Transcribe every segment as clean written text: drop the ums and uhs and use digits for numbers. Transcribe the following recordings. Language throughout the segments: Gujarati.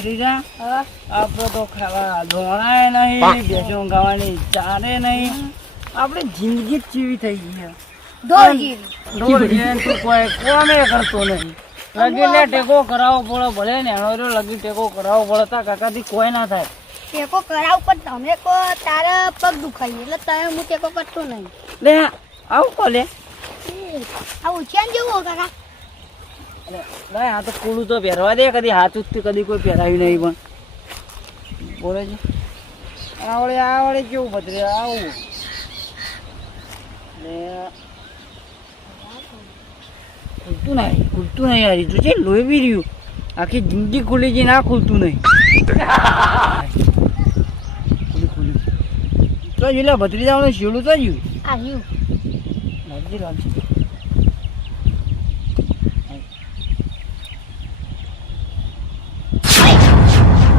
ભત્રીજા આપણે તો ખાવા ધોણાય નહીં, ભેંસો ગાવાની ચારે નહીં, આપણે જિંદગી જ ચીવી થઈ ગઈ. ઢોર જેમ તું કોઈ કોમે કરતો નહીં. લગીને ટેકો કરાવવો પડે, ભલે ને એનો લગી ટેકો કરાવવો પડે. તા કાકાથી કોઈ ના થાય. ટેકો કરાવ પણ તમે કો તારા પગ દુખાય એટલે તમે હું ટેકો કરતો નહીં. લે આવું કોલે આવું છે ને જેવું કાકા. લે આ તો કુડું તો પહેરવા દે. કદી હાથ ઉઠતી કદી કોઈ પહેરાવ્યું નહીં. પણ બોલે છે આવડે કેવું ભત્રી આવું. ખુલતું નહીં યાર. તું છે લોહી બી રહ્યું. આખી જિંદગી ખુલી ગઈ ના ખુલતું નહીં. તો જેલા ભત્રી જવાનું શેડું તો જ્યું આવ્યું લાગજી લાગજી.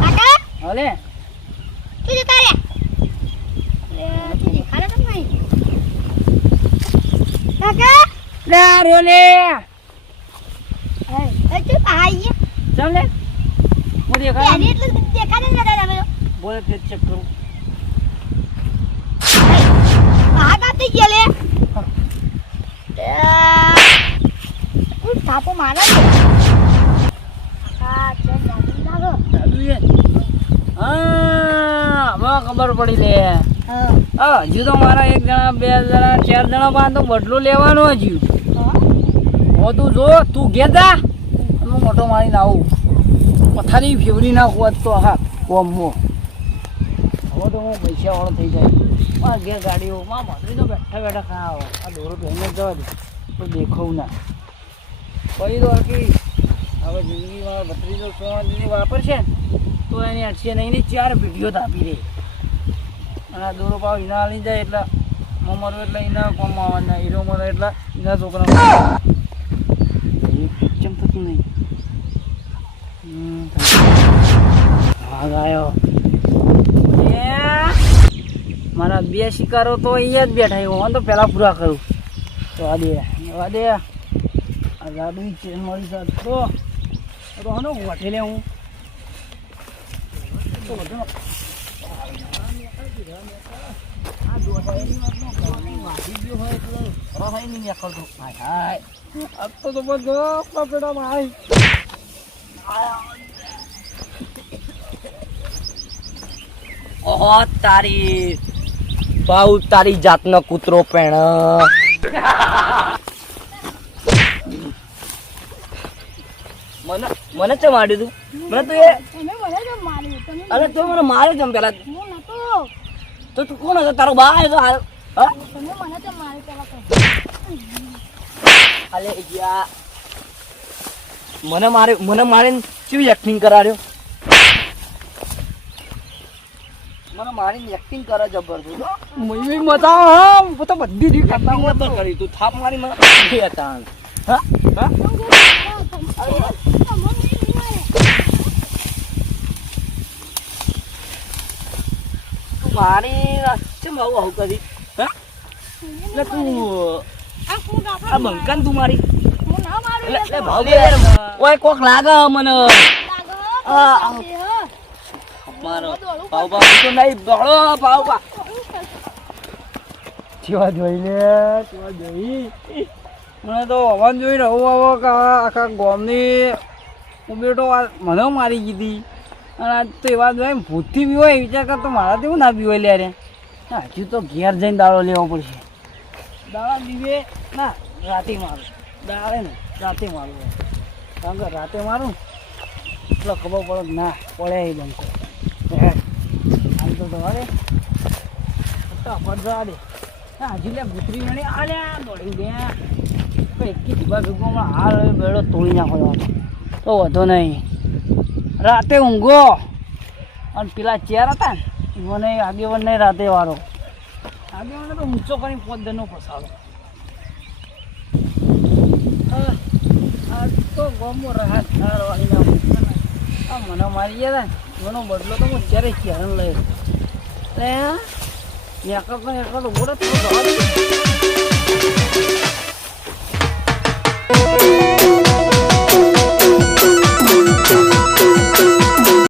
કાકા હાલે તું જતા રે. તું દેખાડે તો નહીં કાકા. લે રોલે એ તું આઈ ચાલ લે મોદી એટલે દેખાડે ને દાદા. બોલે ફેર ચેક કરું. આ કાતે ગયેલે તું થાપો મારા છે. હા ચલ દાદી લાગો. ચાલુ છે. હા હવે ખબર પડી લે. હજુ તો મારા 1 જણા 2 જણા 4 જણા પાસે તો બદલો લેવાનો હજુ. તું જો તું ઘેતા હું મોટો મારીને આવું. પથારી ફેવરી નાખું તો હા કોમો. હવે તો હું પૈસા વાળો થઈ જાય. મારા ઘેર ગાડીઓ માં ભત્રી તો બેઠા ખાવા. આ દોરો પહેરીને જવા દે તો દેખાવું ના. પછી તો આખી હવે જિંદગીમાં ભત્રી તો સોની વાપરશે તો એની 800 નહીં 4 પેઢીઓ તાપી દે. અને આ દોરો પાવ ઈના લઈ જાય એટલે મમરો એટલે ઈના કોમ આવવાના, હીરો મરો એટલે ઈના છોકરા ચમકતું નહીં. હા ગાયો મારા 2 શિકારો તો અહીંયા જ બેઠા. હું તો પેલા પૂરા કરું તો આ દે આ ગાડું ચેન મળી જાય તો હનો વઠે લે હું તો બધું આ દોઢાઈની વાતનો વાંચી ગયો હોય એટલે રહાઈ નહીં નીકળતો. હાય આજ તો જબરદસ્ત પેડામાં હાય. ઓહો તારી ભાવ તારી જાતનો કૂતરો પેણ. મને ચમ માર્યું તું? મને તો એ તમે મને તો માર્યું. તમે અરે તું મને માર્યો ચમ પેલા? હું નતો. તો તું કોણ હતો? તારો બા હતો હાલ? હા તમે મને તો માર્યું પેલા તો. અલે યા મને મારીને કેવી એક્ટિંગ કરાવ્યો? મને મારીને એક્ટિંગ કરે જબરદસ્ત. મને મજા આવે તો બધી રીત કરતા તો કરી. તું થાપ મારી મને હતા. હા હા મારી કેમ આવું કરી? હા એટલે તું આ બંકાન તું મારી હું ના મારું. એટલે ભાવ ઓય કોક લાગે મને. મારો ભાવ ભાવ તો નહીં બળો ભાવ ભાવ કેવા જોઈ લે કેવા જોઈ. મને તો હવાન જોઈ રહું આવો કે આખા ગામની ઉમેટો મને મારી કીધી. અને આજ તો એવા જોઈ ભૂતથી બી હોય વિચાર કરતો મારાથી એવું ના બી હોય લે રે. હજુ તો ઘેર જઈને દાડો લેવો પડશે. દાડા દીવે ના રાતે મારું દાડે ને રાતે મારું. કારણ કે રાતે મારું એટલે ખબર પડે ના પડે એ બંકો. હાલ તો દવા દે ફટાફટ જવા દે. હા હજુ લે ભૂતરી મને આલ્યા દોડી દે. એકી ધીબા ભેગોમાં હાલ બેડો તોડી નાખો તો વધો નહીં. રાતે ઊંઘો અને પેલા ચેર હતા ને મને આગેવાન નહીં રાતે વાળો. આગેવાને તો ઊંચો કરી 5 જણનો ફસાવો. આ તો ગમો રાહત આ મને મારી ગયા ને એનો બદલો તો હું ક્યારે ક્યારે લઈ એકડો તો ઉભો